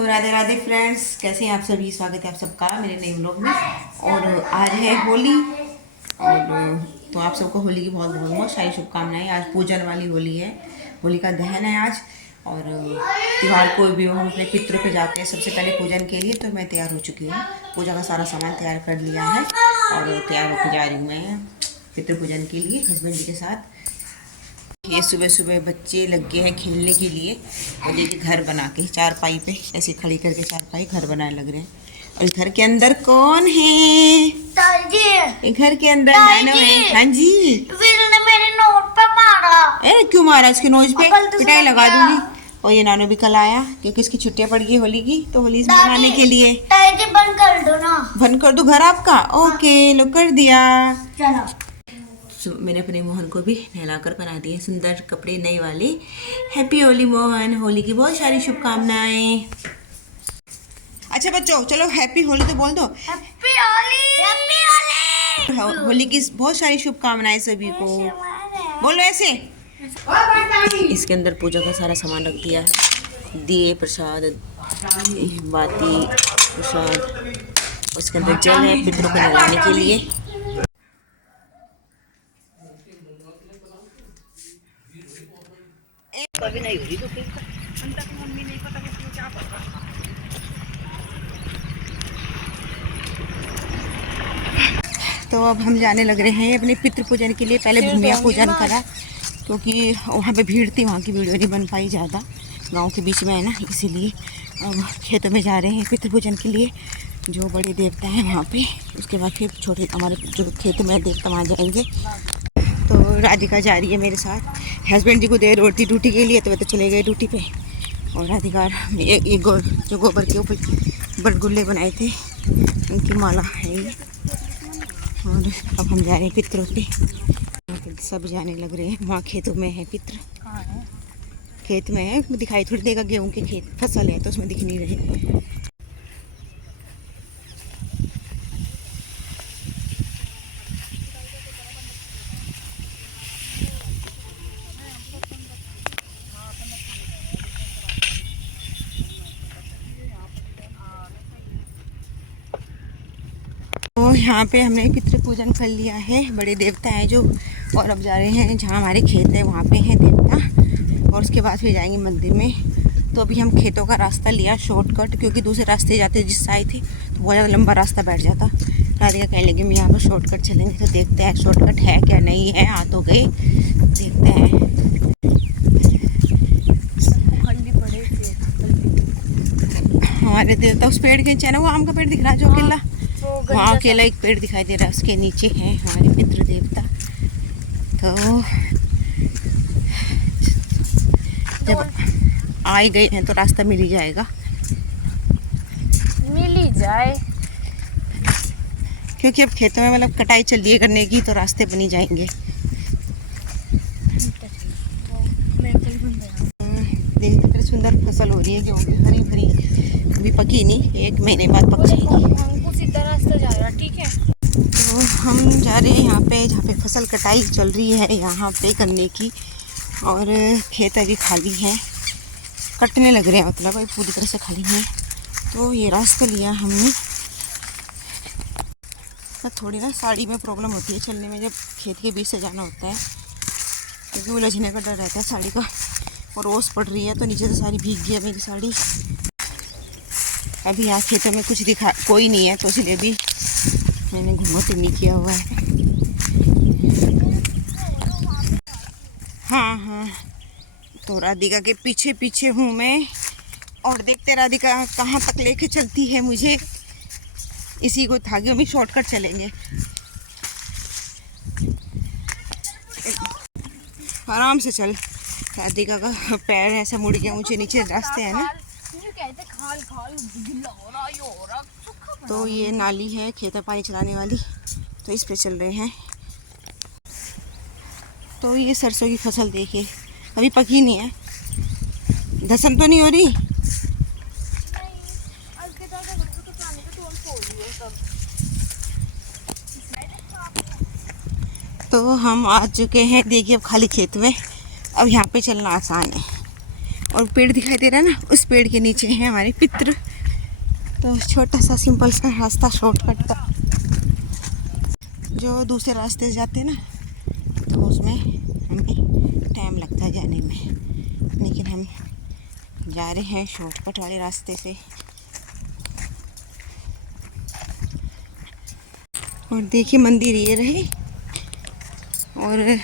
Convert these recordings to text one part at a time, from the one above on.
तो राधे राधे फ्रेंड्स, कैसे हैं आप सभी। स्वागत है आप सबका मेरे नए व्लॉग में। और आज है होली, और तो आप सबको होली की बहुत बहुत बहुत सारी शुभकामनाएं। आज पूजन वाली होली है, होली का दहन है आज। और त्यौहार कोई भी हो, हम अपने पितरों पे जाते हैं सबसे पहले पूजन के लिए। तो मैं तैयार हो चुकी हूँ, पूजा का सारा सामान तैयार कर लिया है और तैयार होकर जा रही हूँ मैं पितृ पूजन के लिए हस्बैंड जी के साथ। ये सुबह सुबह बच्चे लग गए हैं खेलने के लिए, और ये घर बना के चारपाई पे ऐसे खड़ी करके चारपाई घर बनाने लग रहे हैं। और घर के अंदर कौन है? ताजी। घर के अंदर नानो है। हाँ जी। विल ने मेरे नोट पे मारा। अरे क्यों मारा? इसके नोज पे पिटाई लगा दूंगी। और ये नानो भी कल आया क्योंकि इसकी छुट्टियां पड़ गई होली की, तो होली मनाने के लिए। ताजी बंद कर दो ना। बंद कर दो घर आपका? ओके लो, कर दिया। चलो। मैंने अपने मोहन को भी नहलाकर बना दिए सुंदर कपड़े नए वाले। हैप्पी होली मोहन, होली की बहुत सारी शुभकामनाएं। अच्छा बच्चों, चलो हैप्पी होली तो बोल दो। हैप्पी होली। हैप्पी होली। होली की बहुत सारी शुभकामनाएं सभी को, बोलो ऐसे। इसके अंदर पूजा का सारा सामान रख दिया है, दिए, प्रसाद, बाती, प्रसाद। उसके अंदर जल है पितरों को नहलाने के लिए। कभी नहीं हुई तो फिर तक मम्मी नहीं पता कि क्या पता। तो अब हम जाने लग रहे हैं अपने पितृ पूजन के लिए। पहले भूमिया पूजन करा क्योंकि वहाँ पे भीड़ थी, वहाँ की वीडियो नहीं बन पाई ज़्यादा, गांव के बीच में है ना, इसीलिए अब खेतों में जा रहे हैं पितृ पूजन के लिए। जो बड़े देवता हैं वहाँ पे, उसके बाद फिर छोटे हमारे जो खेत में देवता वहाँ जाएंगे। तो राधिका जा रही है मेरे साथ। हस्बैंड जी को दे रोटी ड्यूटी के लिए, तो वे तो चले गए ड्यूटी पे। और राधिका जो गोबर के ऊपर बरगुल्ले बनाए थे उनकी माला है ये। और अब हम जा रहे हैं पितरों पे। सब जाने लग रहे हैं, वहाँ खेतों में है पित्र। खेत में है, दिखाई थोड़ी देगा, गेहूँ के खेत फसल है तो उसमें दिख नहीं रहे। तो यहाँ पे हमने पितृ पूजन कर लिया है, बड़े देवता हैं जो। और अब जा रहे हैं जहाँ हमारे खेत है वहाँ पे हैं देवता, और उसके बाद फिर जाएंगे मंदिर में। तो अभी हम खेतों का रास्ता लिया शॉर्टकट, क्योंकि दूसरे रास्ते जाते जिस साइड थी तो बहुत ज़्यादा लंबा रास्ता बैठ जाता। राधिका कहने लगी मैं यहाँ पर शॉर्टकट चलेंगे, तो देखते हैं शॉर्टकट है क्या नहीं है। आ तो गए, देखते हैं। हमारे देवता उस पेड़ के नीचे है ना, वो आम का पेड़ दिख रहा है जो अकेला, वहाँ अकेला एक पेड़ दिखाई दे रहा है, उसके नीचे है हमारे पितृ देवता। तो जब आ ही गए हैं तो रास्ता मिल ही जाएगा, मिल ही जाए, क्योंकि अब खेतों में मतलब कटाई चल रही है करने की, तो रास्ते बनी जाएंगे। देखिए कितनी सुंदर फसल हो रही है, जो हरी भरी, अभी पकी नहीं, 1 महीने बाद पक जाएगी। सीधा रास्ता जा रहा, ठीक है। तो हम जा रहे हैं यहाँ पे जहाँ पे फसल कटाई चल रही है, यहाँ पे करने की। और खेत अभी खाली है, कटने लग रहे हैं, मतलब अभी पूरी तरह से खाली है। तो ये रास्ता लिया हमने। थोड़ी ना साड़ी में प्रॉब्लम होती है चलने में, जब खेत के बीच से जाना होता है, क्योंकि उलझने का डर रहता है साड़ी का। और ओस पड़ रही है तो नीचे से सारी भीग गई है मेरी साड़ी। अभी यहाँ खेतों में कुछ दिखा कोई नहीं है, तो इसलिए भी मैंने घूमट नहीं किया हुआ है। हाँ हाँ, तो राधिका के पीछे पीछे हूँ मैं, और देखते राधिका कहाँ तक लेके चलती है मुझे। इसी को था कि हम शॉर्टकट चलेंगे, आराम से चल। राधिका का पैर ऐसा मुड़ गया, ऊंचे नीचे रास्ते हैं ना। तो ये नाली है खेत में पानी चलाने वाली, तो इस पे चल रहे हैं। तो ये सरसों की फसल देखिए, अभी पकी नहीं है, धसन तो नहीं हो रही। तो हम आ चुके हैं, देखिए अब खाली खेत में। अब यहाँ पे चलना आसान है, और पेड़ दिखाई दे रहा है ना, उस पेड़ के नीचे हैं हमारे पितृ। तो छोटा सा सिंपल सा रास्ता शॉर्टकट का, जो दूसरे रास्ते से जाते हैं ना तो उसमें हमें टाइम लगता है जाने में, लेकिन हम जा रहे हैं शॉर्टकट वाले रास्ते से। और देखिए मंदिर ये रहे, और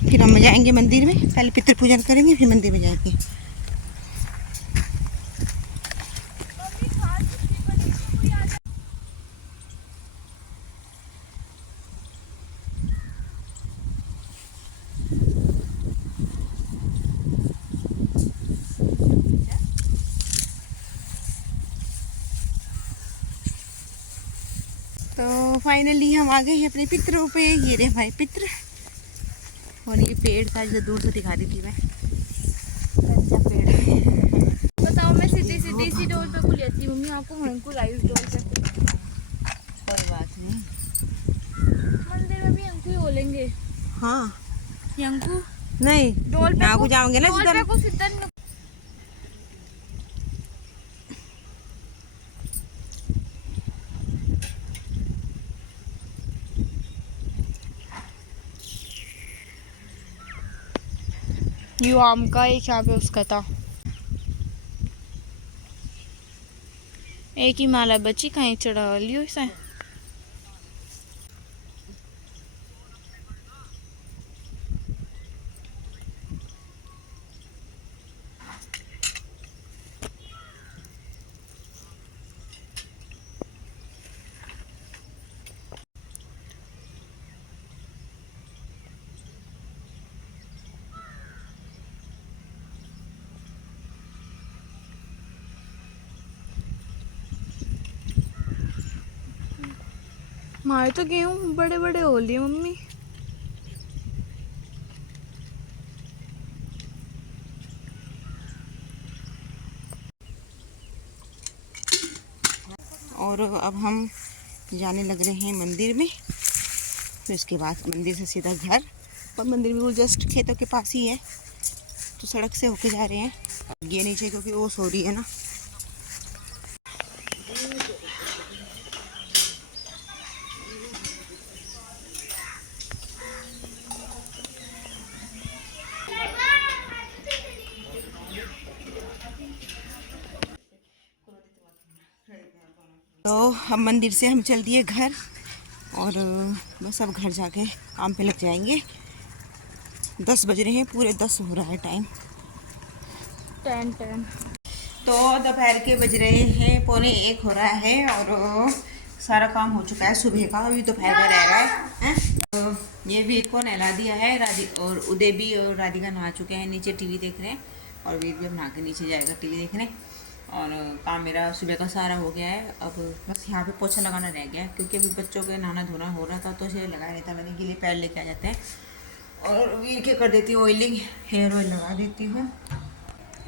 फिर हम जाएंगे मंदिर में, पहले पितृ पूजन करेंगे फिर मंदिर में जाएंगे। तो फाइनली हम आ गए हैं अपने पितरों पे। ये रहे हमारे पितर, और ये पेड़ था जो दूर से दिखा दी थी मैं, कच्चा पेड़ है। बताओ मैं सीधी सीधी सी डोर पे खुली जाती मम्मी, आपको हमको राइस डोर पे। कोई बात नहीं, मंदिर में भी हमको ही बोलेंगे। हाँ यंकू नहीं, डोल पे यहाँ को जाओगे ना डोल सीधा। पे को सीधा न- यू आम का एक यहाँ पे उसका था, एक ही माला बची, कहीं चढ़ा लियो इसे। हमारे तो गेहूँ बड़े बड़े हो लिए मम्मी। और अब हम जाने लग रहे हैं मंदिर में, फिर उसके बाद मंदिर से सीधा घर। और मंदिर बिल्कुल जस्ट खेतों के पास ही है, तो सड़क से होके जा रहे हैं। ये नीचे क्योंकि वो सो रही है ना। तो अब मंदिर से हम चल दिए घर, और बस अब घर जाके काम पे लग जाएंगे। 10 बज रहे हैं, पूरे 10 हो रहा है टाइम। 10 तो दोपहर के बज रहे हैं, पौने 1 हो रहा है, और सारा काम हो चुका है सुबह का, अभी दोपहर का रह रहा है। तो ये वीर को नहला दिया है, और उदय भी और राधिका नहा चुके हैं, नीचे टीवी देख रहे हैं, और वीर भी अब नहा के नीचे जाएगा टीवी देखने। और काम मेरा सुबह का सारा हो गया है, अब बस यहाँ पे पोछा लगाना रह गया है, क्योंकि अभी बच्चों के नहाना धोना हो रहा था तो इसे लगाया नहीं था मैंने, गीले पैर लेके आ जाते हैं। और वीर के कर देती हूँ ऑयलिंग, हेयर ऑयल लगा देती हूँ।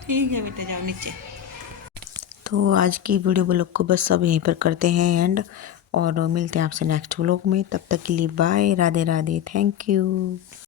ठीक है बेटा, जाओ नीचे। तो आज की वीडियो ब्लॉग को बस सब यहीं पर करते हैं एंड, और मिलते हैं आपसे नेक्स्ट ब्लॉग में। तब तक के लिए bye, Radhe Radhe, thank you.